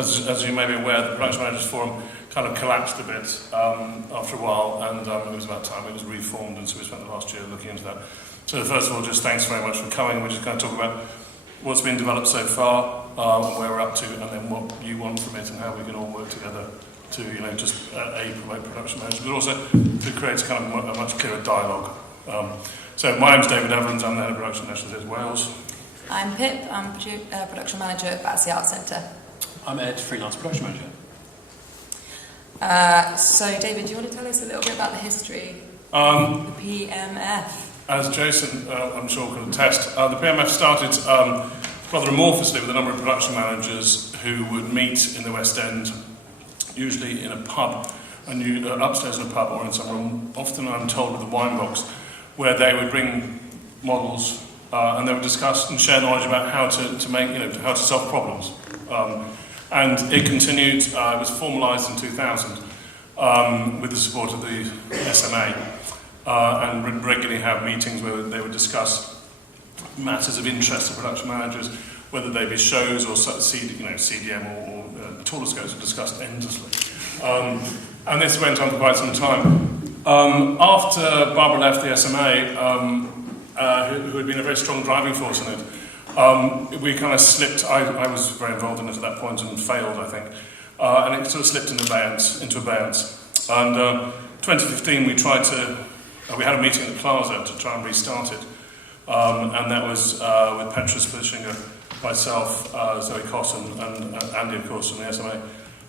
as you may be aware, the Production Managers Forum kind of collapsed a bit after a while, and it was about time it was reformed, and so we spent the last year looking into that. So first of all, just thanks very much for coming. We're just going to talk about what's been developed so far, and where we're up to, and then what you want from it, and how we can all work together to, just promote production managers, but also to create kind of a much clearer dialogue. So my name's David Evans. I'm the head of production nationals in Wales. I'm Pip. I'm production manager at Battersea Arts Centre. I'm Ed, freelance production manager. So, David, do you want to tell us a little bit about the history The PMF? As Jason, I'm sure, can attest, the PMF started rather amorphously with a number of production managers who would meet in the West End, usually in a pub, upstairs in a pub or in some room, often I'm told with a wine box, where they would bring models and they would discuss and share knowledge about how to solve problems. And it continued. It was formalised in 2000 with the support of the SMA, and would regularly have meetings where they would discuss matters of interest to production managers, whether they be shows or CDM or telescopes were discussed endlessly. And this went on for quite some time. After Barbara left the SMA, who had been a very strong driving force in it, we kind of slipped. I was very involved in it at that point and failed, I think. And it sort of slipped into abeyance. And 2015, we had a meeting at the Plaza to try and restart it. And that was with Petrus Fischinger, myself, Zoe Cotton, and Andy, of course, from the SMA.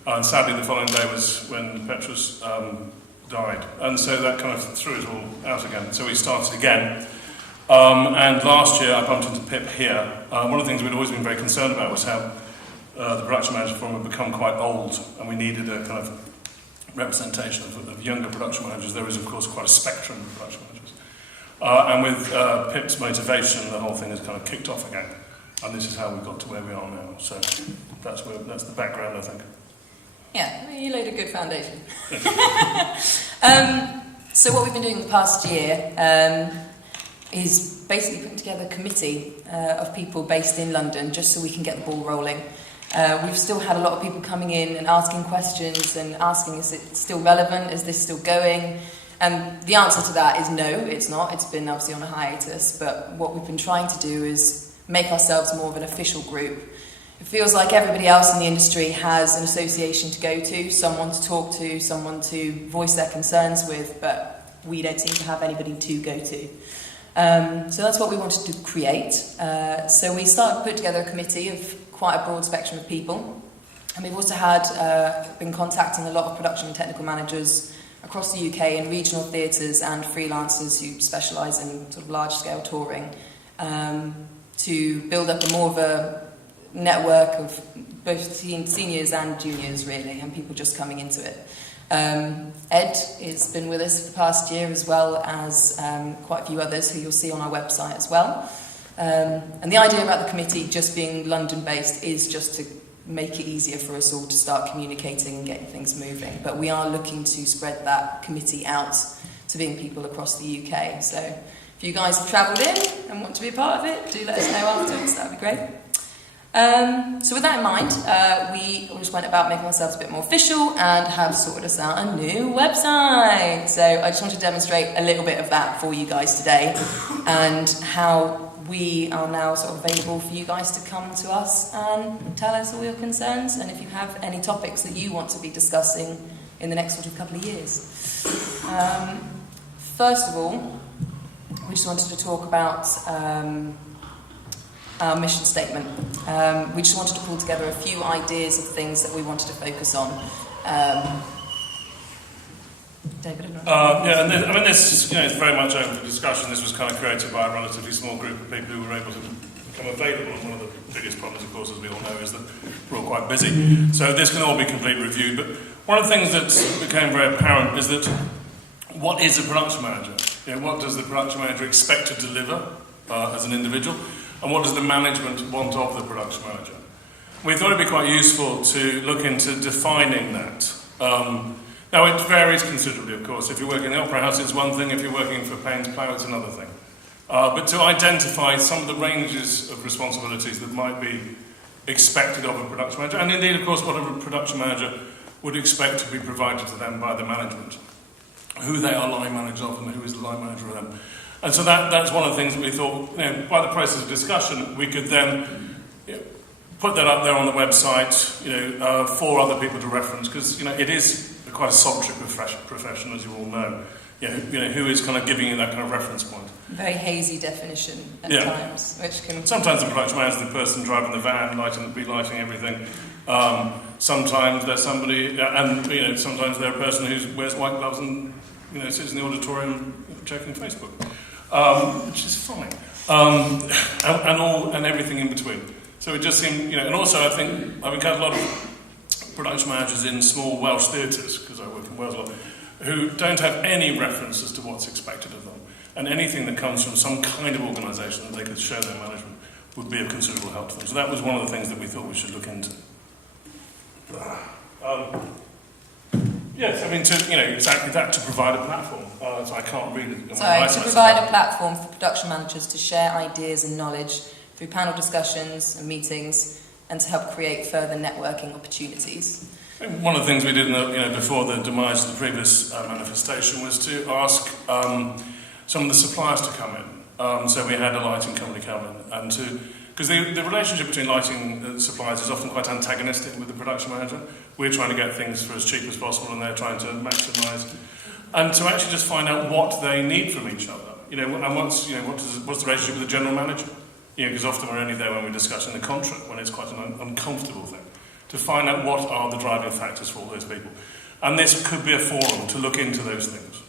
And sadly, the following day was when Petrus died. And so that kind of threw it all out again. So we started again. And last year, I bumped into Pip here. One of the things we'd always been very concerned about was how the Production Manager Forum had become quite old, and we needed a kind of representation of younger production managers. There is, of course, quite a spectrum of production managers. And with Pip's motivation, the whole thing has kind of kicked off again. And this is how we got to where we are now. So that's the background, I think. Yeah, you laid a good foundation. So what we've been doing the past year is basically putting together a committee of people based in London, just so we can get the ball rolling. We've still had a lot of people coming in and asking questions and asking, is it still relevant? Is this still going? And the answer to that is no, it's not. It's been obviously on a hiatus, but what we've been trying to do is make ourselves more of an official group. It feels like everybody else in the industry has an association to go to, someone to talk to, someone to voice their concerns with, but we don't seem to have anybody to go to. So that's what we wanted to create. So we put together a committee of quite a broad spectrum of people, and we've also been contacting a lot of production and technical managers across the UK in regional theatres and freelancers who specialise in sort of large-scale touring, to build up more of a network of both seniors and juniors, really, and people just coming into it. Ed has been with us for the past year, as well as quite a few others who you'll see on our website as well. And the idea about the committee just being London-based is just to make it easier for us all to start communicating and getting things moving. But we are looking to spread that committee out to being people across the UK. So if you guys have travelled in and want to be a part of it, do let us know afterwards. That would be great. So with that in mind, we just went about making ourselves a bit more official and have sorted us out a new website. So I just want to demonstrate a little bit of that for you guys today, and how we are now sort of available for you guys to come to us and tell us all your concerns, and if you have any topics that you want to be discussing in the next sort of couple of years. First of all, we just wanted to talk about our mission statement. We just wanted to pull together a few ideas of things that we wanted to focus on. David? This is very much open for discussion. This was kind of created by a relatively small group of people who were able to become available. And one of the biggest problems, of course, as we all know, is that we're all quite busy. So this can all be completely reviewed. But one of the things that became very apparent is that what is a production manager? What does the production manager expect to deliver as an individual? And what does the management want of the production manager? We thought it'd be quite useful to look into defining that. Now, it varies considerably, of course. If you're working in the Opera House, it's one thing. If you're working for Payne's Plough, it's another thing. But to identify some of the ranges of responsibilities that might be expected of a production manager, and indeed, of course, what a production manager would expect to be provided to them by the management, who they are line managers of and who is the line manager of them. And so that's one of the things that we thought, by the process of discussion, we could then put that up there on the website, for other people to reference, because it is quite a solitary profession, as you all know. Who is kind of giving you that kind of reference point? Very hazy definition at times, which can. Sometimes the production manager is the person driving the van, lighting everything. Sometimes there's somebody, and sometimes they're a person who wears white gloves and sits in the auditorium checking Facebook, which is fine, and everything in between. So it just seemed, and also I think I've encountered a lot of production managers in small Welsh theatres, because I work in Wales a lot, who don't have any reference as to what's expected of them, and anything that comes from some kind of organisation that they could show their management would be of considerable help to them. So that was one of the things that we thought we should look into. Yes, I mean, exactly that, to provide a platform. So I can't read it. To provide a platform for production managers to share ideas and knowledge through panel discussions and meetings, and to help create further networking opportunities. One of the things we did before the demise of the previous manifestation was to ask some of the suppliers to come in. So we had a lighting company come in, and because the relationship between lighting suppliers is often quite antagonistic with the production manager. We're trying to get things for as cheap as possible, and they're trying to maximise. And to actually just find out what they need from each other, and what's the relationship with the general manager? Because often we're only there when we're discussing the contract, when it's quite an uncomfortable thing, to find out what are the driving factors for all those people. And this could be a forum to look into those things,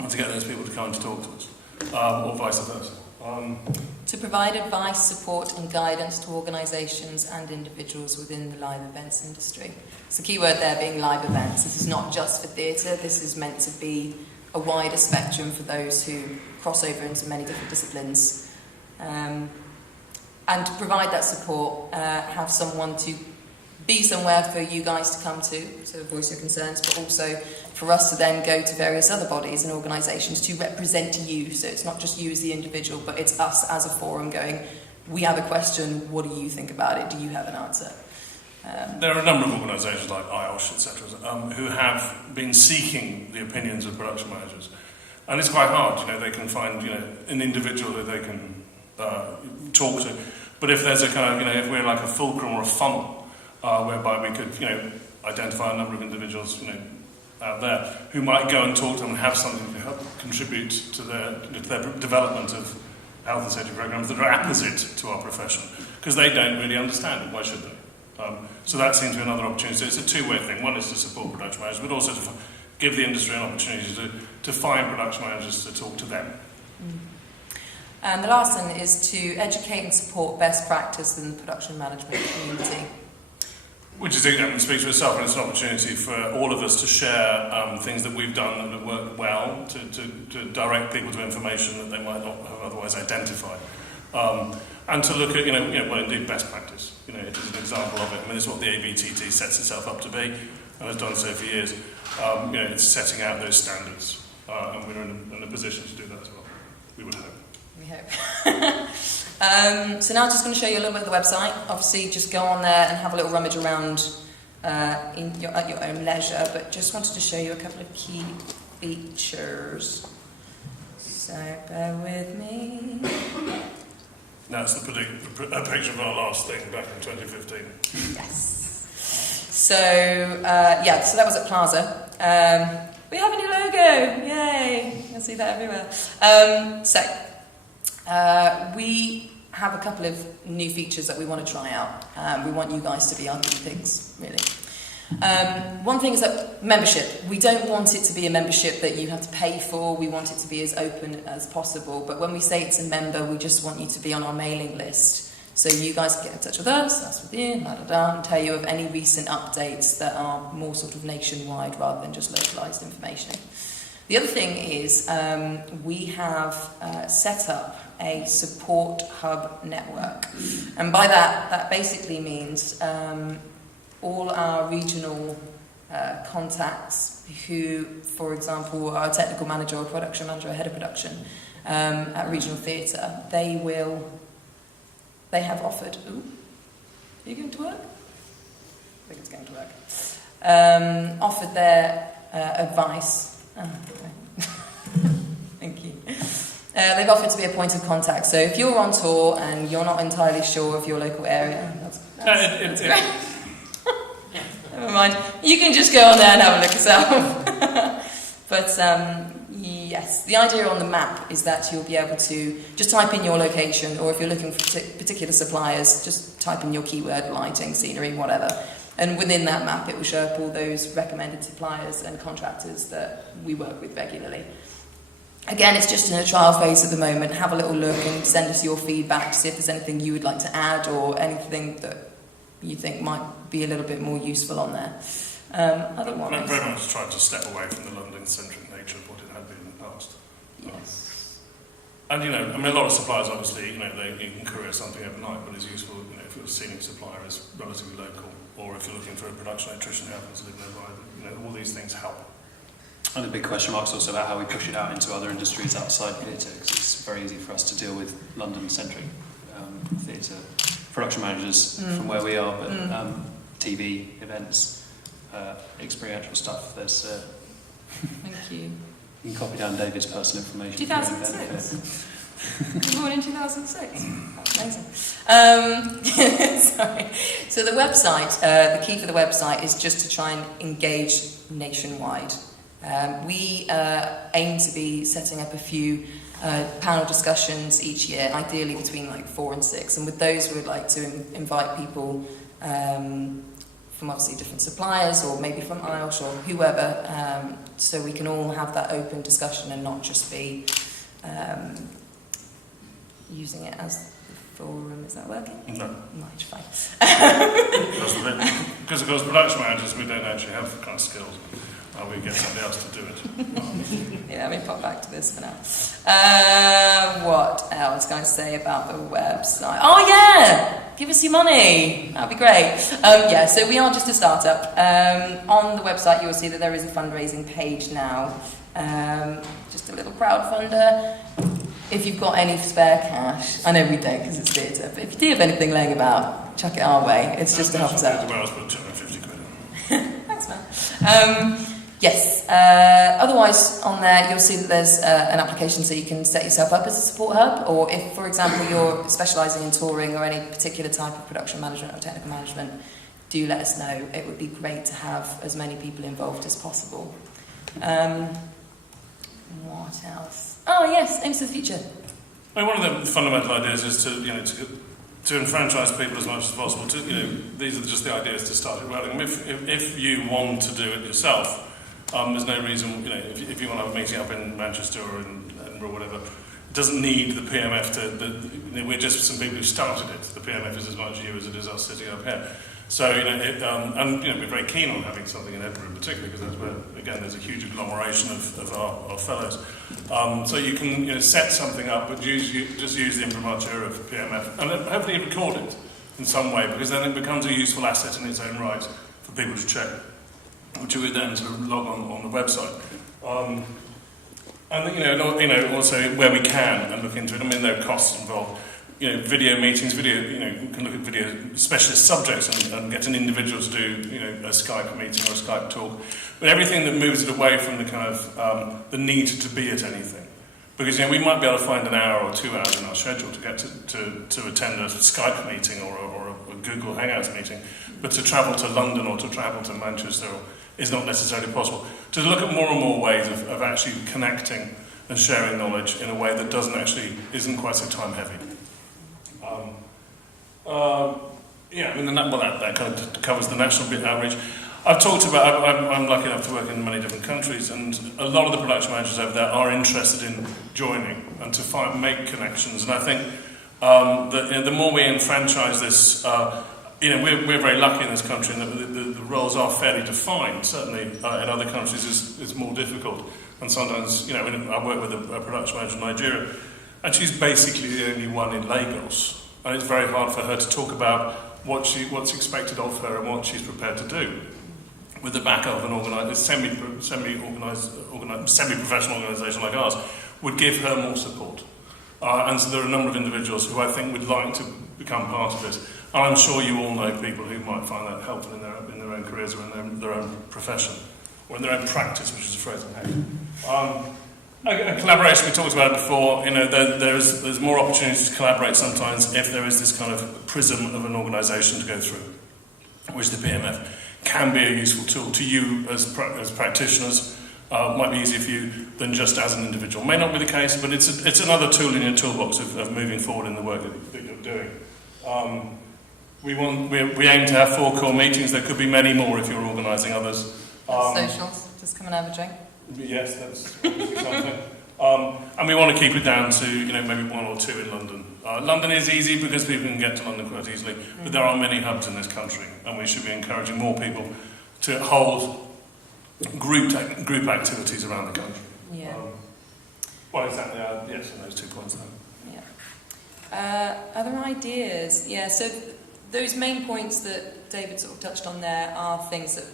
and to get those people to come and to talk to us, or vice versa. To provide advice, support and guidance to organisations and individuals within the live events industry. So the key word there being live events. This is not just for theatre, this is meant to be a wider spectrum for those who cross over into many different disciplines. And to provide that support, have someone to be somewhere for you guys to come to voice your concerns, but also for us to then go to various other bodies and organisations to represent you. So it's not just you as the individual, but it's us as a forum going, we have a question, what do you think about it? Do you have an answer? There are a number of organisations like IOSH, etc., who have been seeking the opinions of production managers. And it's quite hard, they can find, an individual that they can talk to. But if there's a kind of, if we're like a fulcrum or a funnel, whereby we could, identify a number of individuals, out there who might go and talk to them and have something to help contribute to their development of health and safety programs that are opposite to our profession, because they don't really understand it. Why should they? So that seems to be another opportunity. It's a two-way thing. One is to support production managers, but also to give the industry an opportunity to find production managers to talk to them. And the last one is to educate and support best practice in the production management community. Which is, speaks for itself, and it's an opportunity for all of us to share things that we've done that have worked well, to direct people to information that they might not have otherwise identified. And to look at, well, indeed, best practice. It is an example of it. This is what the ABTT sets itself up to be, and has done so for years. It's setting out those standards, and we're in a position to do that as well. We would hope. We hope. So now I'm just going to show you a little bit of the website. Obviously, just go on there and have a little rummage around at your own leisure, but just wanted to show you a couple of key features. So bear with me. That's a picture of our last thing back in 2015. Yes. So, so that was at Plaza. We have a new logo! Yay! You can see that everywhere. We have a couple of new features that we want to try out. We want you guys to be our guinea pigs, really. One thing is that membership. We don't want it to be a membership that you have to pay for. We want it to be as open as possible. But when we say it's a member, we just want you to be on our mailing list. So you guys can get in touch with us, that's with you, and tell you of any recent updates that are more sort of nationwide rather than just localised information. The other thing is we have set up a support hub network. And by that basically means all our regional contacts who, for example, are a technical manager or production manager or head of production at regional theatre, they have offered... Ooh, Are you going to work? I think it's going to work. Offered their advice. Oh, okay. Thank you. They've offered to be a point of contact. So if you're on tour and you're not entirely sure of your local area, that's never mind. You can just go on there and have a look yourself. But yes, the idea on the map is that you'll be able to just type in your location, or if you're looking for particular suppliers, just type in your keyword, lighting, scenery, whatever. And within that map, it will show up all those recommended suppliers and contractors that we work with regularly. Again, it's just in a trial phase at the moment. Have a little look and send us your feedback to see if there's anything you would like to add or anything that you think might be a little bit more useful on there. Otherwise, very much tried to step away from the London-centric nature of what it had been in the past. yes. And a lot of suppliers obviously, you can courier something overnight, but it's useful, if your scenic supplier is relatively local, or if you're looking for a production electrician who happens to live nearby, all these things help. And the big question mark's also about how we push it out into other industries outside theatre, because it's very easy for us to deal with London-centric theatre production managers from where we are, but TV, events, experiential stuff, there's... Thank you. You can copy down David's personal information. 2006? You were born in 2006? That's amazing. Sorry. So the website, the key for the website is just to try and engage nationwide. We aim to be setting up a few panel discussions each year, ideally between 4 and 6. And with those, we would like to invite people from obviously different suppliers, or maybe from IELTS or whoever, so we can all have that open discussion and not just be using it as the forum. Is that working? No. Right, fine. Because of course, production managers, we don't actually have the kind of skills. We get somebody else to do it. Yeah, let me pop back to this for now. What else can I say about the website? Oh yeah! Give us your money! That'd be great. Yeah, so we are just a startup. On the website you will see that there is a fundraising page now. Just a little crowdfunder. If you've got any spare cash, I know we don't because it's theatre, but if you do have anything laying about, chuck it our way. It's just to help us out. Well, I was put 250 quid in. Thanks, man. Yes, otherwise on there you'll see that there's an application so you can set yourself up as a support hub, or if, for example, you're specialising in touring or any particular type of production management or technical management, do let us know. It would be great to have as many people involved as possible. What else? Oh yes, aims for the future. One of the fundamental ideas is to enfranchise people as much as possible. These are just the ideas to start it rolling. If you want to do it yourself, there's no reason, if you want to have a meeting up in Manchester or in Edinburgh or whatever, it doesn't need the PMF to, we're just some people who started it. The PMF is as much you as it is us sitting up here. So, we're very keen on having something in Edinburgh in particular, because that's where, again, there's a huge agglomeration of our fellows. So you can set something up, but just use the imprimatur of PMF, and hopefully record it in some way, because then it becomes a useful asset in its own right for people to check, which we would then sort of log on the website. And also where we can and look into it. I mean, there are costs involved. Video meetings, you can look at video specialist subjects and get an individual to do, a Skype meeting or a Skype talk. But everything that moves it away from the kind of the need to be at anything. Because, we might be able to find an hour or 2 hours in our schedule to get to attend a Skype meeting or a Google Hangouts meeting, but to travel to London or to travel to Manchester is not necessarily possible. To look at more and more ways of actually connecting and sharing knowledge in a way that isn't quite so time heavy. That kind of covers the national bit outreach. I've talked about, I'm lucky enough to work in many different countries, and a lot of the production managers over there are interested in joining and to make connections. And I think that the more we enfranchise this, we're very lucky in this country, and the roles are fairly defined. Certainly in other countries it's more difficult. And sometimes, I work with a production manager in Nigeria, and she's basically the only one in Lagos. And it's very hard for her to talk about what's expected of her and what she's prepared to do. With the back of an semi-professional organisation like ours, would give her more support. And so there are a number of individuals who I think would like to become part of it. And I'm sure you all know people who might find that helpful in their own careers or in their own profession, or in their own practice, which is a phrase I hate. Collaboration, we talked about it before. There's more opportunities to collaborate sometimes if there is this kind of prism of an organisation to go through, which the PMF can be a useful tool to you as practitioners. Might be easier for you than just as an individual. May not be the case, but it's another tool in your toolbox of moving forward in the work that you're doing. We aim to have 4 core meetings. There could be many more if you're organising others. Socials, just come and have a drink. Yes, that's obviously something. And we want to keep it down to maybe 1 or 2 in London. London is easy because people can get to London quite easily, but there are many hubs in this country, and we should be encouraging more people to hold group activities around the country. Yeah. Well, exactly. Yes, on those 2 points then. Yeah. Other ideas? Yeah. So those main points that David sort of touched on there are things that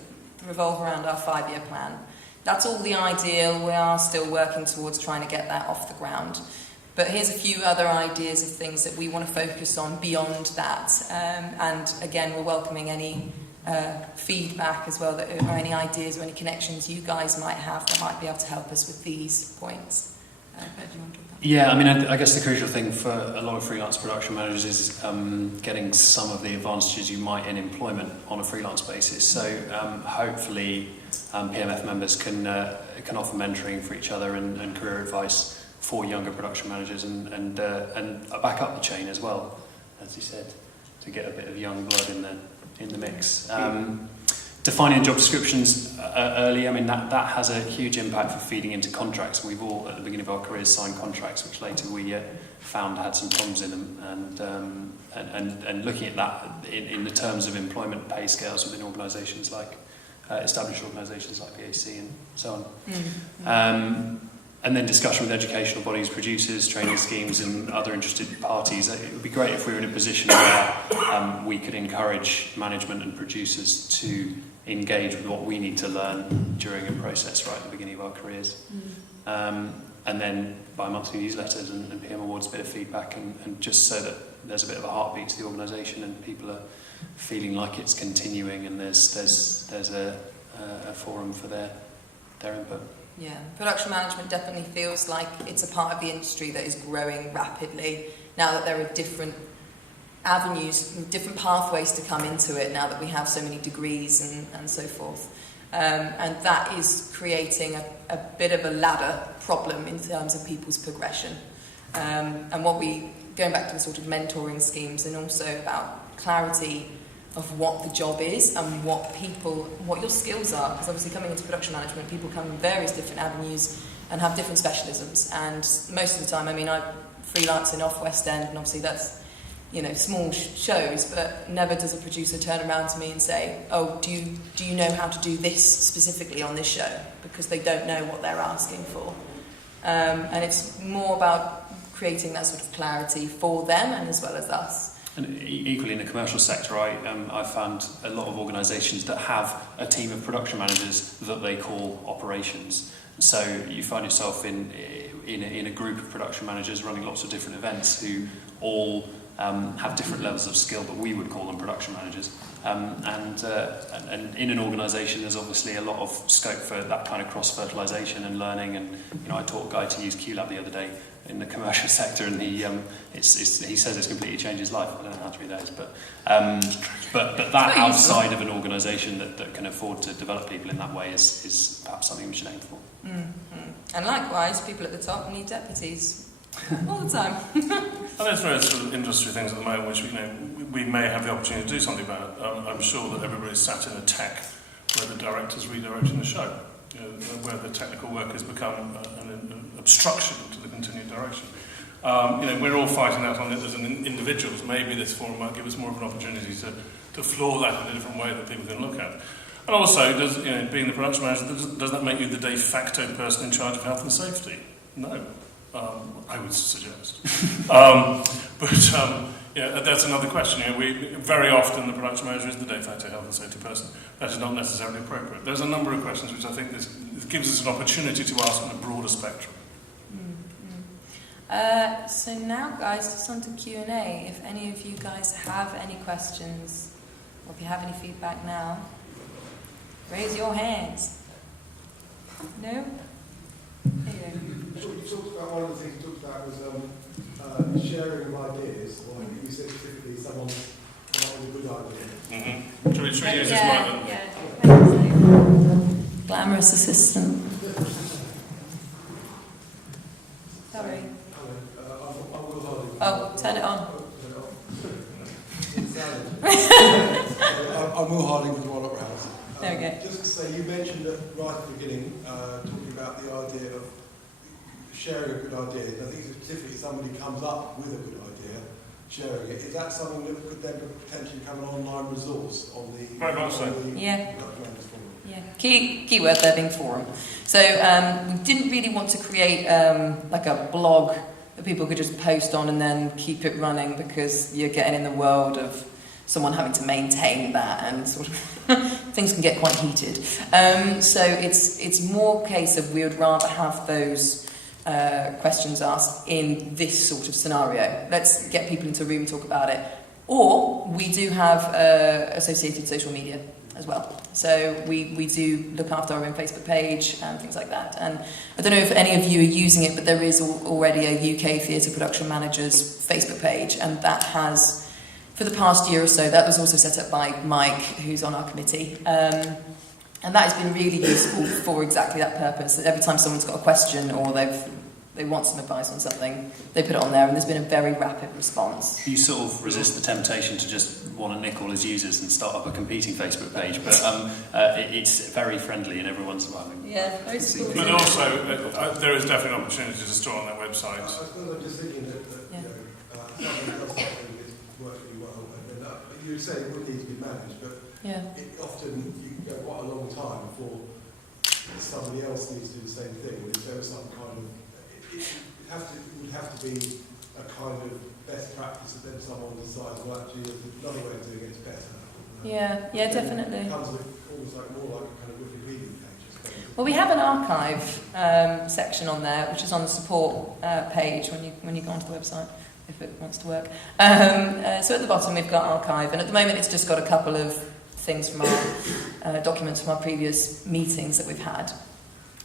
revolve around our 5-year plan. That's all the ideal. We are still working towards trying to get that off the ground. But here's a few other ideas of things that we want to focus on beyond that. And again, we're welcoming any feedback as well, or any ideas or any connections you guys might have that might be able to help us with these points. Do you want to talk about that? Yeah, I mean, I guess the crucial thing for a lot of freelance production managers is getting some of the advantages you might in employment on a freelance basis. So hopefully PMF members can offer mentoring for each other and career advice for younger production managers and back up the chain as well, as you said, to get a bit of young blood in the mix. Defining job descriptions early, I mean, that has a huge impact for feeding into contracts. We've all, at the beginning of our careers, signed contracts which later we found had some problems in them. And looking at that in the terms of employment pay scales within organisations like established organisations like BAC and so on. Mm-hmm. And then discussion with educational bodies, producers, training schemes and other interested parties. It would be great if we were in a position where we could encourage management and producers to engage with what we need to learn during a process right at the beginning of our careers. And then bi-monthly newsletters and PM Awards, a bit of feedback and just so that there's a bit of a heartbeat to the organisation and people are feeling like it's continuing and there's a forum for their input. Yeah, production management definitely feels like it's a part of the industry that is growing rapidly now that there are different avenues, different pathways to come into it now that we have so many degrees and so forth. And that is creating a bit of a ladder problem in terms of people's progression. And going back to the sort of mentoring schemes and also about clarity of what the job is and what your skills are, because obviously coming into production management, people come in various different avenues and have different specialisms. And most of the time, I mean, I freelance in off West End, and obviously that's small shows, but never does a producer turn around to me and say, "Oh, do you know how to do this specifically on this show?" Because they don't know what they're asking for. And it's more about creating that sort of clarity for them and as well as us. And equally in the commercial sector, I found a lot of organisations that have a team of production managers that they call operations. So you find yourself in a group of production managers running lots of different events who all have different levels of skill, but we would call them production managers. And in an organisation, there's obviously a lot of scope for that kind of cross-fertilisation and learning. And I taught a guy to use QLab the other day in the commercial sector, and he says it's completely changed his life. I don't know how true that is, but that outside of an organisation that can afford to develop people in that way is perhaps something we should aim for. Mm-hmm. And likewise, people at the top need deputies all the time. And there's various sort of industry things at the moment which we may have the opportunity to do something about. I'm sure that everybody's sat in a tech where the director's redirecting the show, where the technical work has become an obstruction to the continued direction. We're all fighting that on it as individuals. Maybe this forum might give us more of an opportunity to floor that in a different way that people can look at. And also, being the production manager, does that make you the de facto person in charge of health and safety? No. I would suggest. That's another question. Very often the production manager is the de facto health and safety person. That is not necessarily appropriate. There's a number of questions which I think this gives us an opportunity to ask on a broader spectrum. So now, guys, just on to Q&A. If any of you guys have any questions, or if you have any feedback now, raise your hands. No? There you You talked about, one of the things you talked about was sharing of ideas, or you said specifically someone's come up with a good idea. Should we use this mic then? go. Glamorous assistant. Sorry. Oh, turn it on. I'm Will Harding from the Royal Opera House. There we go. Just to say, you mentioned right at the beginning, talking about the idea of sharing a good idea. I think specifically somebody comes up with a good idea, sharing it. Is that something that could then potentially become an online resource on the... Very much so. Yeah. Yeah. Key word there being forum. So we didn't really want to create like a blog that people could just post on and then keep it running, because you're getting in the world of someone having to maintain that, and sort of things can get quite heated. So it's more a case of we would rather have those questions asked in this sort of scenario. Let's get people into a room and talk about it. Or we do have associated social media as well. So we do look after our own Facebook page and things like that. And I don't know if any of you are using it, but there is already a UK Theatre Production Managers Facebook page, and that has, for the past year or so, that was also set up by Mike, who's on our committee. And that has been really useful for exactly that purpose. That every time someone's got a question or they want some advice on something, they put it on there, and there's been a very rapid response. You sort of resist the temptation to just want to nick all his users and start up a competing Facebook page, but it's very friendly and everyone's welcome. Yeah, very supportive. But also, there is definitely an opportunity to store on that website. I was just thinking that something else I think is working well, and you say it would need to be managed, but it often you can go quite a long time before somebody else needs to do the same thing. And if there was some kind of, it would have to be a kind of best practice that then someone decides, well, actually, there's another way of doing it, it's better. Yeah, definitely. It becomes almost like more like a kind of Wikipedia page. Well, we have an archive section on there, which is on the support page when you go onto the website, if it wants to work. So at the bottom we've got archive, and at the moment it's just got a couple of things from our documents from our previous meetings that we've had.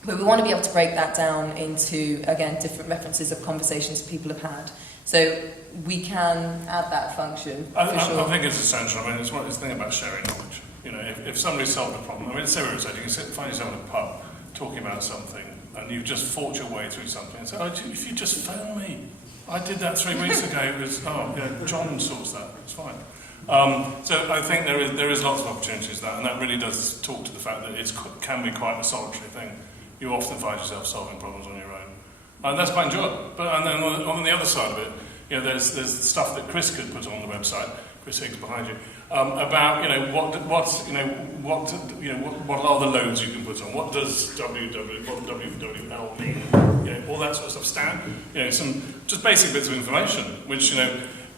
But we want to be able to break that down into, again, different references of conversations people have had. So we can add that function. I think it's essential. I mean, it's the thing about sharing knowledge. You know, if somebody solved a problem, I mean, it's so irritating. You find yourself in a pub talking about something, and you've just fought your way through something, and say, "Oh, if you just phone me, I did that 3 weeks ago. It was John sorts that. It's fine." So I think there is lots of opportunities for that, and that really does talk to the fact that it can be quite a solitary thing. You often find yourself solving problems on your own, and that's quite enjoyable. But and then on the other side of it, you know, there's stuff that Chris could put on the website. Chris Higgs behind you, about what are the loads you can put on? What does WWL mean? You know, all that sort of stuff. Some just basic bits of information, which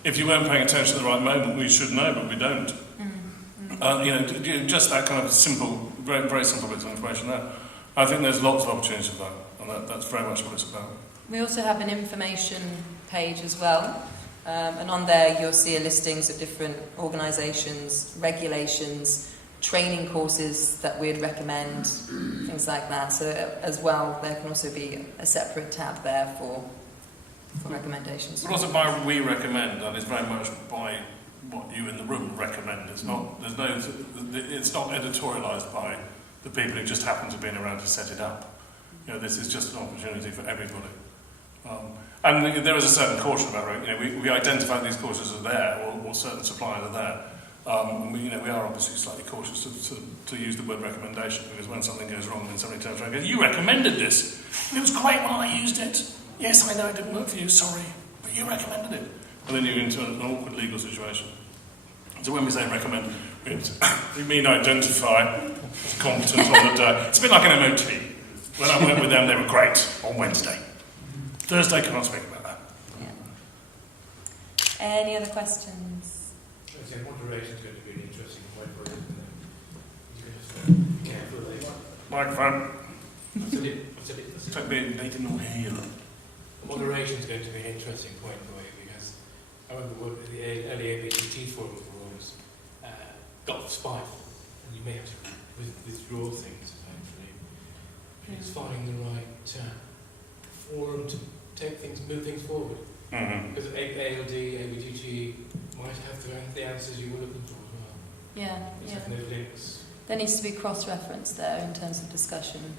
if you weren't paying attention at the right moment, we should know, but we don't. Just that kind of simple, very, very simple bits of information there. I think there's lots of opportunities for that, and that's very much what it's about. We also have an information page as well, and on there you'll see a listings of different organisations, regulations, training courses that we'd recommend, things like that. So as well, there can also be a separate tab there for recommendations. But also by we recommend, and it's very much by what you in the room recommend. It's not editorialised by the people who just happen to be around to set it up. This is just an opportunity for everybody. And there is a certain caution about it. We identify these courses are there, or certain suppliers are there. And we are obviously slightly cautious to use the word recommendation, because when something goes wrong, then somebody turns around and goes, "You recommended this. It was great when I used it. Yes, I know it didn't work for you. Sorry, but you recommended it." And then you're into an awkward legal situation. So when we say recommend, we mean identify as competent on the day. It's a bit like an MOT. When I went with them, they were great on Wednesday. Thursday, can't speak about that. Yeah. Any other questions? I think moderation is going to be an interesting point for it. You can just be careful there. Microphone. I said it. Don't be, they didn't all hear. Moderation is going to be an interesting point for you, because I remember what the early ABTT forum was got spite, and you may have to withdraw things eventually. It's finding the right forum to move things forward. Because ALD, ABTT might have the answers you were looking for as well. Yeah. Those links. There needs to be cross-reference there in terms of discussion.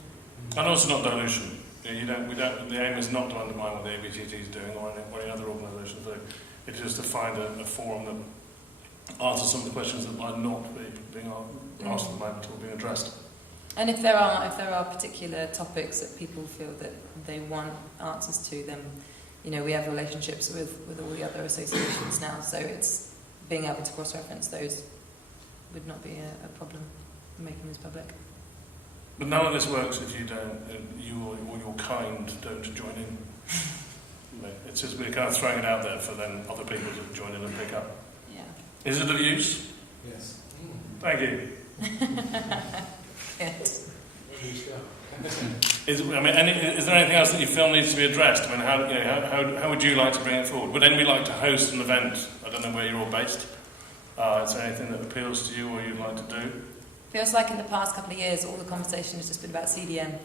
And also not dilution. The aim is not to undermine what the ABTT is doing or any other organisations do. It's just to find a forum that answers some of the questions that might not be being asked at the moment or being addressed. And if there are particular topics that people feel that they want answers to, then we have relationships with all the other associations now, so it's being able to cross-reference those would not be a problem in making this public. But none of this works if you don't, you or your kind don't join in. It's just we're kind of throwing it out there for then other people to join in and pick up. Yeah. Is it of use? Yes. Thank you. Yes. Is there anything else that you feel needs to be addressed? I mean, how would you like to bring it forward? Would anybody like to host an event? I don't know where you're all based. Is there anything that appeals to you or you'd like to do? Feels like in the past couple of years, all the conversation has just been about CDM.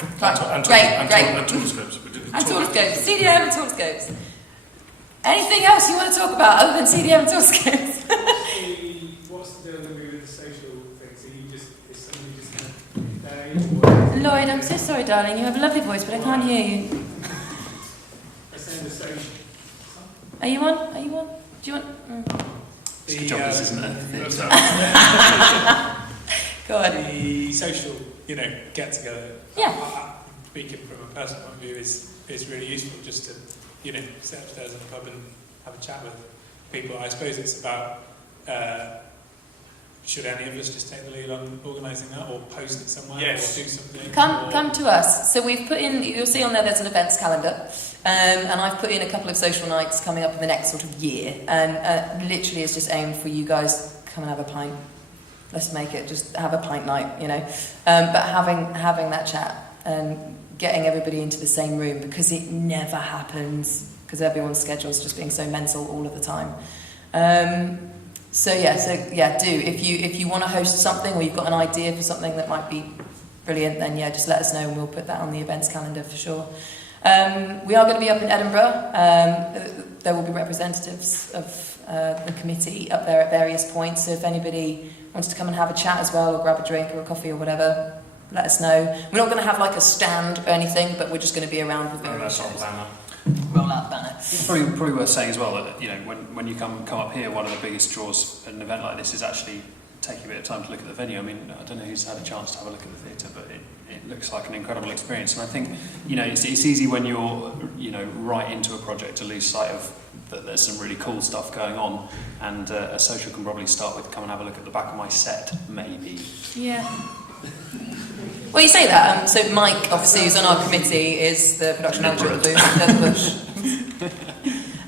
And telescopes. And telescopes. CDM and telescopes. Anything else you want to talk about other than CDM and telescopes? What's the deal with the social things? Is somebody just kind of day? Lloyd, I'm so sorry, darling. You have a lovely voice, but I can't hear you. I saying the social. Are you on? Do you want? It's good job this isn't a Go on. The social, get together. Yeah. Speaking from a personal point of view is really useful just to, sit upstairs in the pub and have a chat with people. I suppose it's about should any of us just take the lead on organising that, or post it somewhere, or do something? Come to us. So we've put in. You'll see on there's an events calendar, and I've put in a couple of social nights coming up in the next sort of year, and literally it's just aimed for you guys to come and have a pint. Let's make it just have a pint night, But having that chat and getting everybody into the same room, because it never happens because everyone's schedule's just being so mental all of the time. So do. If you want to host something or you've got an idea for something that might be brilliant, then just let us know and we'll put that on the events calendar for sure. We are going to be up in Edinburgh. There will be representatives of the committee up there at various points. So if anybody wants to come and have a chat as well, or grab a drink or a coffee or whatever, let us know. We're not going to have like a stand or anything, but we're just going to be around with various shows. Roll out banner. It's probably worth saying as well that when you come up here, one of the biggest draws at an event like this is actually taking a bit of time to look at the venue. I mean, I don't know who's had a chance to have a look at the theatre, but it looks like an incredible experience. And I think it's easy when you're right into a project to lose sight of that there's some really cool stuff going on, and a social can probably start with come and have a look at the back of my set, maybe. Yeah. Well, you say that. So Mike, obviously, who's on our committee, is the production manager of the Bush.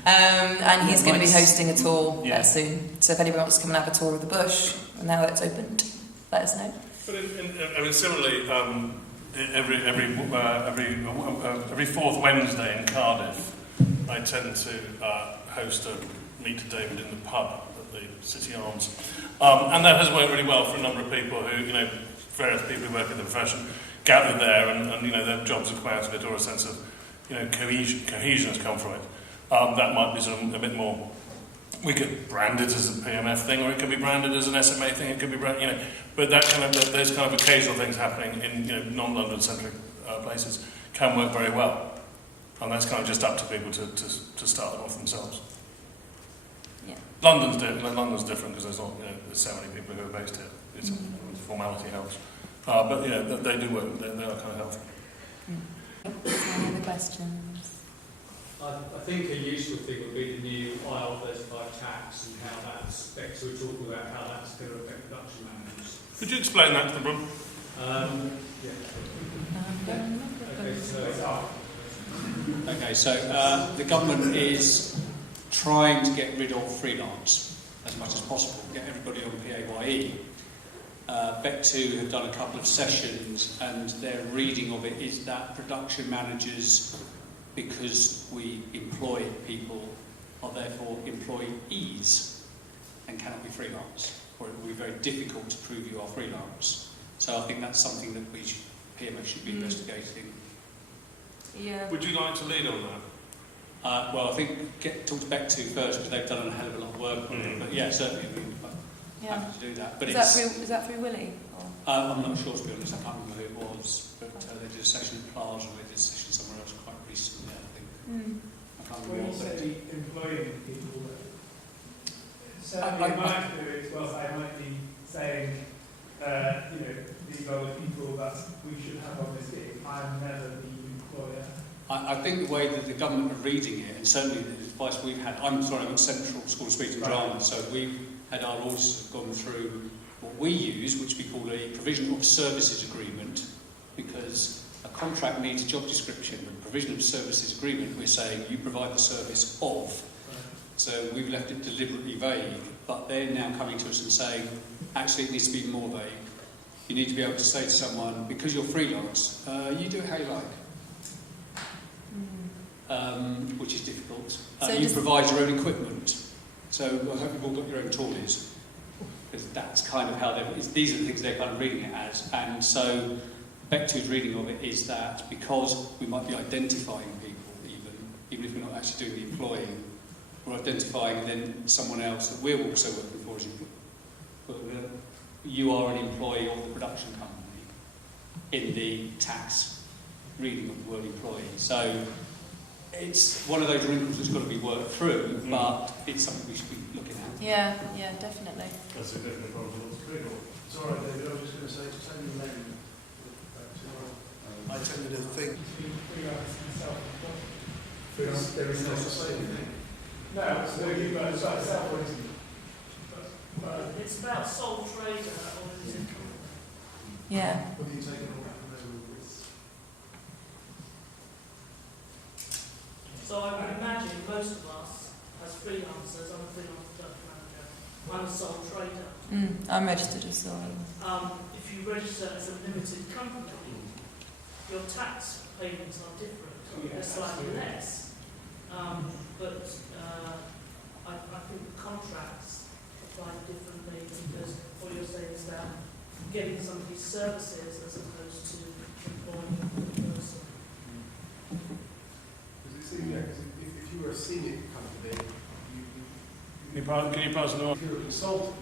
And he's going to be hosting a tour soon. So if anybody wants to come and have a tour of the Bush, now that it's opened, let us know. But similarly, every fourth Wednesday in Cardiff, I tend to host a Meet David in the pub at the City Arms, and that has worked really well for a number of people who, various people who work in the profession, gather there, and their jobs have come out of it, or a sense of, cohesion has come from it. That might be sort of a bit more. We could brand it as a PMF thing, or it could be branded as an SMA thing. It could be but that those kind of occasional things happening in non-London centric places can work very well, and that's kind of just up to people to start them off themselves. Yeah. London's different because there's not there's so many people who are based here. It's formality helps, but they do work. They are kind of healthy. Any other questions? I think a useful thing would be the new IL35 tax and how that's, Bex were talking about how that's going to affect production managers. Could you explain that to the room? Okay, so the government is trying to get rid of freelance as much as possible, get everybody on PAYE. BEC2 have done a couple of sessions, and their reading of it is that production managers, because we employ people, are therefore employees and cannot be freelance, or it will be very difficult to prove you are freelance. So I think that's something that PMF should be investigating. Yeah. Would you like to lead on that? Well, I think talk to BEC2 first, because they've done a hell of a lot of work on it. But yeah, certainly we'd be happy to do that. But Is that through Willie? Or? I'm not sure, to be honest. I can't remember who it was. But they did a session at Plaza, and they did a session somewhere else quite recently, I think. I can't When remember you what they say did. employing people, certainly in my experience, well, I might be saying, these are the people that we should have on this gig. I'm never the employer. I think the way that the government are reading it, and certainly the advice we've had, I'm at Central School of Speech and Drama, so we've had our auditors have gone through what we use, which we call a provision of services agreement, because a contract needs a job description, but provision of services agreement, we're saying you provide the service of. So we've left it deliberately vague, but they're now coming to us and saying, actually it needs to be more vague. You need to be able to say to someone, because you're freelance, you do it how you like. Which is difficult. So you provide your own equipment. So I hope you've all got your own toys. Because that's kind of how these are the things they're kind of reading it as. And so BEC2's reading of it is that because we might be identifying people even if we're not actually doing the employing, we're identifying and then someone else that we're also working for as you are an employee of the production company in the tax reading of the word employee. So it's one of those wrinkles that's got to be worked through, but it's something we should be looking at. Yeah, definitely. That's a bit of a problem. Sorry, David, I was just going to say, just tell me the name. I tended to think. There is no such thing. No, so you've got to start self-employed. It's about sole trader, or is it? Yeah. What are you taking all that from there? So I would imagine most of us, as freelancers, I'm a freelance production manager, I'm a sole trader. I'm registered as sole. If you register as a limited company, your tax payments are different. They're slightly less. But I think the contracts apply differently, because what you're saying is that getting somebody's services as opposed to employing the person. Because if you were a senior company, Can you pass it on? if you're a consultant,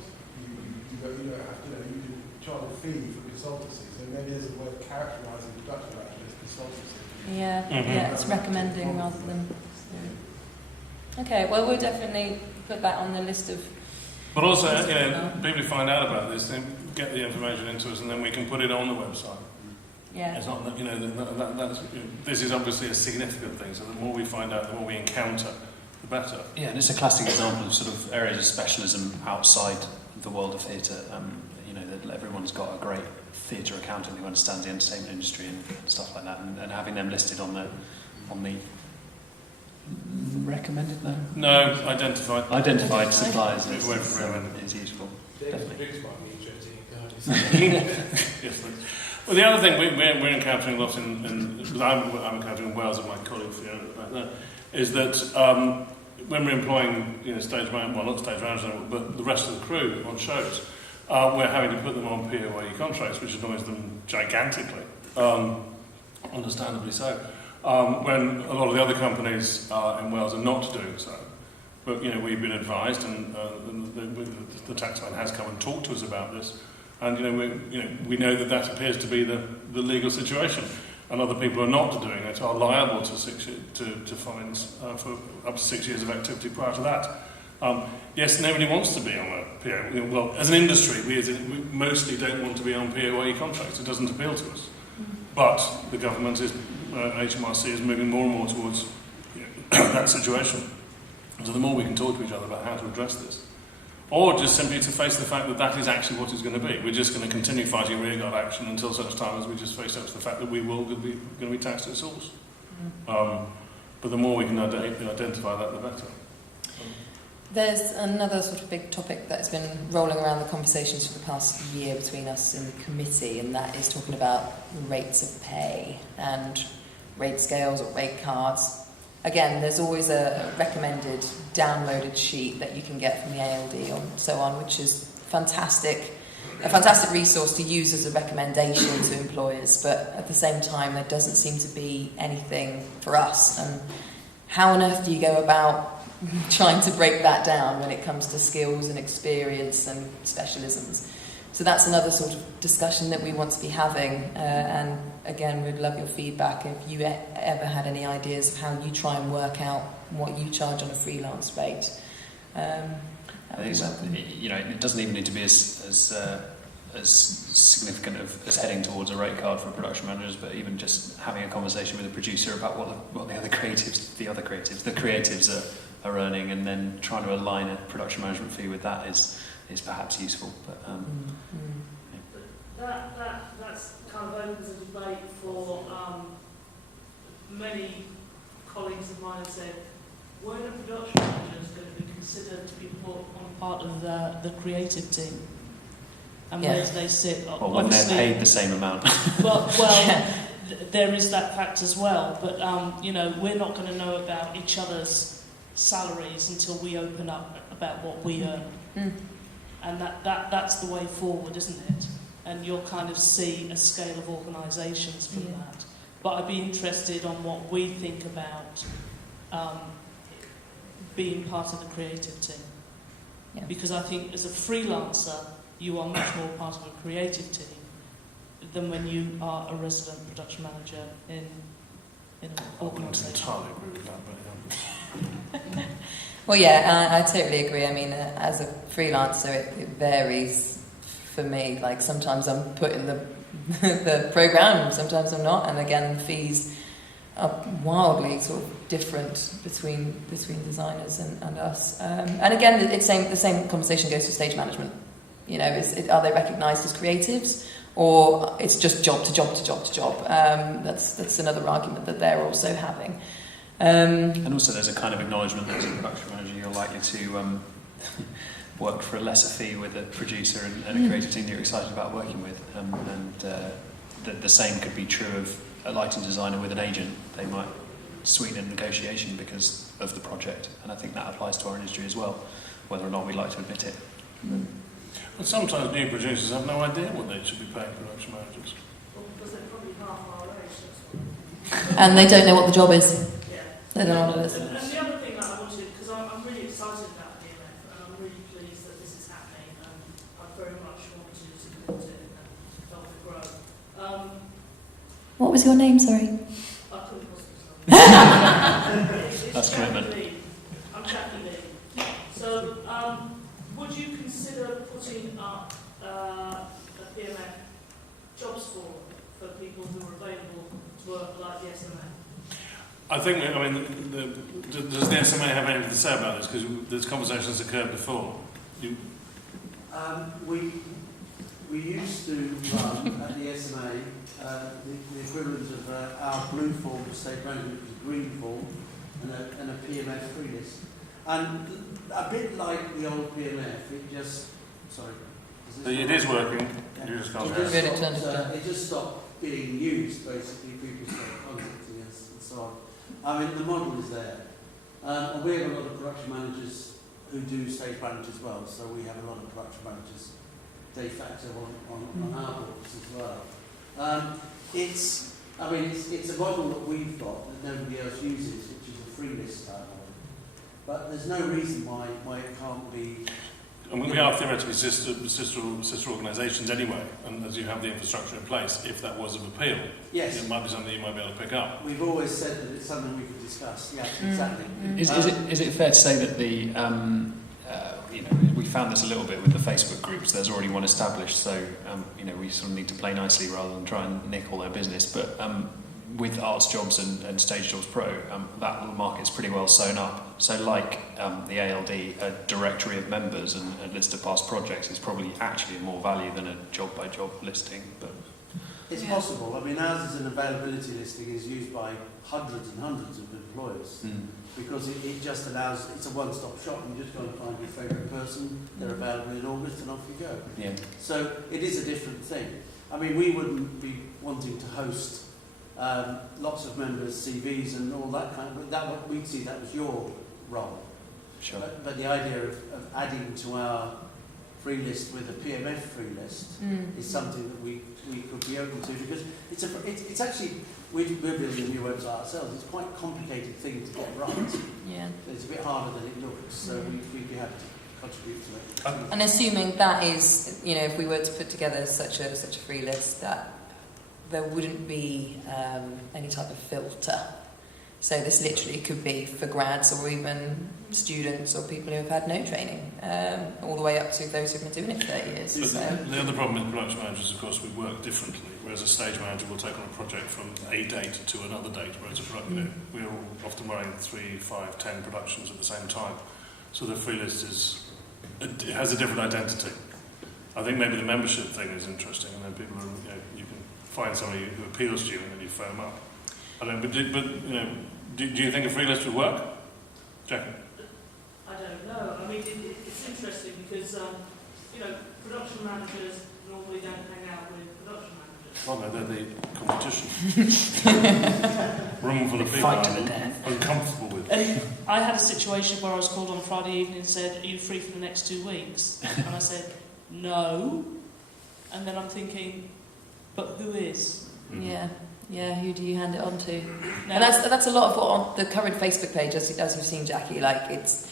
you can charge a fee for consultancy. So maybe there's a way of characterising production manager as consultancy. Yeah, it's recommending rather than. Yeah. Okay, well, we'll definitely put that on the list of. But also, people who find out about this, they get the information into us, and then we can put it on the website. Yeah. It's not that, this is obviously a significant thing. So the more we find out, the more we encounter, the better. Yeah, and it's a classic example of sort of areas of specialism outside the world of theatre. That everyone's got a great theatre accountant who understands the entertainment industry and stuff like that, and having them listed on the recommended identified suppliers is useful. Definitely. Yes, well, the other thing we're encountering a lot I'm encountering in Wales and my colleagues is that when we're employing stage manager, well not stage manager, but the rest of the crew on shows, we're having to put them on PAYE contracts, which annoys them gigantically, understandably so. When a lot of the other companies in Wales are not doing so. But we've been advised, and the taxman has come and talked to us about this, and we know that appears to be the legal situation, and other people who are not doing it are liable to fines for up to 6 years of activity prior to that. Yes, nobody wants to be on a PAYE. Well, as an industry, we mostly don't want to be on PAYE contracts. It doesn't appeal to us. But the government is, HMRC is moving more and more towards that situation. So the more we can talk to each other about how to address this, or just simply to face the fact that that is actually what it's going to be. We're just going to continue fighting rearguard action until such time as we just face up to the fact that we will going to be taxed at source. But the more we can identify that, the better. There's another sort of big topic that's been rolling around the conversations for the past year between us in the committee, and that is talking about rates of pay and rate scales or rate cards. Again, there's always a recommended downloaded sheet that you can get from the ALD and so on, which is a fantastic resource to use as a recommendation to employers, but at the same time there doesn't seem to be anything for us. And how on earth do you go about trying to break that down when it comes to skills and experience and specialisms? So that's another sort of discussion that we want to be having, and again, we'd love your feedback if you ever had any ideas of how you try and work out what you charge on a freelance rate. It doesn't even need to be as significant as heading towards a rate card for production managers, but even just having a conversation with a producer about what the creatives are earning, and then trying to align a production management fee with that is perhaps useful. But that's kind of opens a debate for many colleagues of mine have said, when a production manager is going to be considered to be part of the creative team, and where do they sit? Well, when they're paid the same amount. well, there is that fact as well. But we're not going to know about each other's salaries until we open up about what we earn, and that's the way forward, isn't it? And you'll kind of see a scale of organisations from that. But I'd be interested on what we think about being part of the creative team. Yeah. Because I think as a freelancer, you are much more part of a creative team than when you are a resident production manager in an organisation. Entirely agree with that, but Well, yeah, I totally agree. I mean, as a freelancer, it varies for me. Like sometimes I'm putting the program, sometimes I'm not, and again, the fees are wildly sort of different between designers and us. And again, the same conversation goes for stage management. Are they recognised as creatives, or it's just job to job to job to job? That's another argument that they're also having. And also there's a kind of acknowledgement that as a production manager you're likely to work for a lesser fee with a producer and a creative team that you're excited about working with. The same could be true of a lighting designer with an agent. They might sweeten a negotiation because of the project, and I think that applies to our industry as well, whether or not we'd like to admit it. But sometimes new producers have no idea what they should be paying production managers. Well, because they're probably half our age. And they don't know what the job is. Yeah. They don't know what it is. And the other thing that I wanted, because I'm really excited about PMF, and I'm really pleased that this is happening, and I very much want to support it and help it grow. What was your name, sorry? I couldn't possibly That's commitment. I'm Jackie Lee. So, would you consider putting up a PMF jobs forum for people who are available to work like the SMA? I think, does the SMA have anything to say about this? Because this conversation's occurred before. We used to run at the SMA the equivalent of our blue form for state management, which is green form, and a PMF free list. And a bit like the old PMF, it just... Sorry. It is working. Yeah. You just can't it just stopped being used, basically. People started contacting us and so on. I mean, the model is there. And we have a lot of production managers who do stage managers as well, so we have a lot of production managers de facto on our books as well. It's a model that we've got that nobody else uses, which is a free list style model. But there's no reason why it can't be. And we are theoretically sister organisations anyway, and as you have the infrastructure in place, if that was of appeal, yes, it might be something you might be able to pick up. We've always said that it's something we could discuss. Yeah, exactly. Is it fair to say that we found this a little bit with the Facebook groups? There's already one established, so we sort of need to play nicely rather than try and nick all their business. But with Arts Jobs and Stage Jobs Pro, that little market's pretty well sewn up. So like the ALD, a directory of members and a list of past projects is probably actually more value than a job-by-job listing. But It's possible. I mean, ours is an availability listing is used by hundreds and hundreds of employers because it just allows, it's a one-stop shop. You just go and find your favourite person, they're available in August, and off you go. Yeah. So it is a different thing. I mean, we wouldn't be wanting to host lots of members' CVs and all that kind of, that we'd see that was your role. Sure. But the idea of adding to our free list with a PMF free list is something that we could be open to, because it's actually, we're building a new website ourselves. It's quite a complicated thing to get right. Yeah. It's a bit harder than it looks, so we'd be happy to contribute to it. And assuming that is, you know, if we were to put together such a free list, that there wouldn't be any type of filter. So this literally could be for grads or even students or people who have had no training, all the way up to those who've been doing it for 30 years. But So. the other problem with production managers, of course, we work differently. Whereas a stage manager will take on a project from a date to another date, whereas we're all often running 3, 5, 10 productions at the same time. So the free list it has a different identity. I think maybe the membership thing is interesting, and then people are, you can find somebody who appeals to you, and then you phone them up. I don't know, do you think a free list would work, Jackie? I don't know. I mean, it's interesting because, production managers normally don't hang out with production managers. Well, no, they're the competition. Room full of people I'm uncomfortable with. I had a situation where I was called on Friday evening and said, "Are you free for the next 2 weeks?" And I said, "No." And then I'm thinking, but who is? Yeah, who do you hand it on to? No. And that's a lot of what on the current Facebook page, as you've seen, Jackie, like it's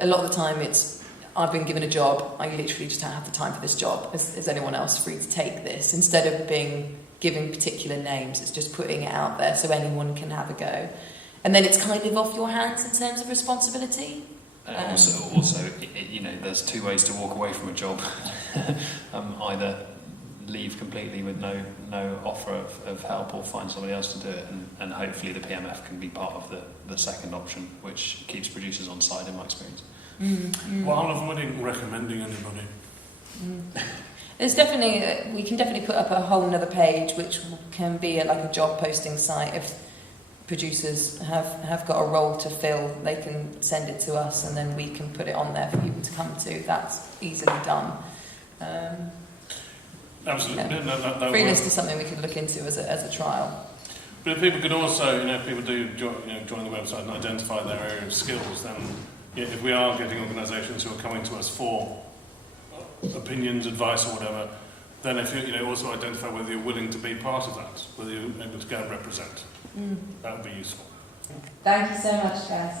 a lot of the time it's I've been given a job, I literally just don't have the time for this job. Is anyone else free to take this? Instead of giving particular names, it's just putting it out there so anyone can have a go. And then it's kind of off your hands in terms of responsibility. Also, there's 2 ways to walk away from a job. Either leave completely with no offer of help, or find somebody else to do it, and hopefully the PMF can be part of the second option, which keeps producers on side in my experience. While avoiding recommending anybody. There's definitely, we can definitely put up a whole another page which can be like a job posting site. If producers have got a role to fill, they can send it to us and then we can put it on there for people to come to. That's easily done. Absolutely. Yeah. No, free list is something we could look into as a trial. But if people could also, if people do join the website and identify their area of skills, then if we are getting organisations who are coming to us for opinions, advice or whatever, then if you also identify whether you're willing to be part of that, whether you're able to go and represent. That would be useful. Thank you so much, guys.